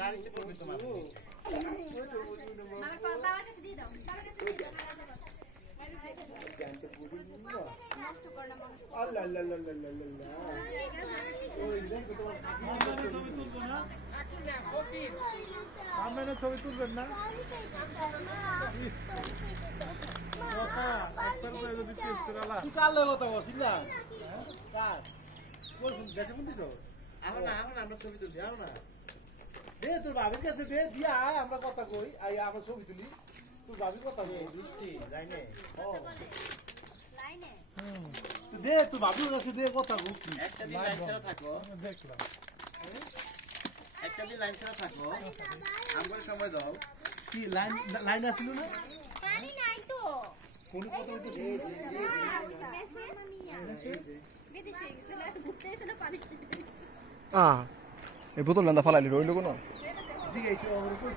গাড়িতে পড়বে তোমার বাবার কাছে দিয়ে দাও আল্লাহ আল্লাহ আল্লাহ আল্লাহ আল্লাহ ওই দেখো তোমার ছবি তুলবো না আমরা ছবি তুলবেন না তুই কার লাগে কথা বলছিস না কার বলুন দেশে কোন দিছো এখন আমরা ছবি তুলছি আর না দে তোর ভাবির কাছে দে দিয়া আমরা কথা কই আই আমরা ছবি তুলি তোর ভাবির কথা কই বৃষ্টি লাইনে লাইনে দে তোর ভাবির কাছে দে কথা কই একটা দিন লাইন ছাড়া থাকো দেখলাম একটা দিন লাইন ছাড়া থাকো আমার সময় দাও কি লাইন লাইন আছিল না পানি নাই তো কোন কথা হইতেছে বিদেশে গেছিল ঘুরতে এসে পানি এই বোতল নান্দা ফালাইলি রইল কোনো জিগাইতে ওরে কই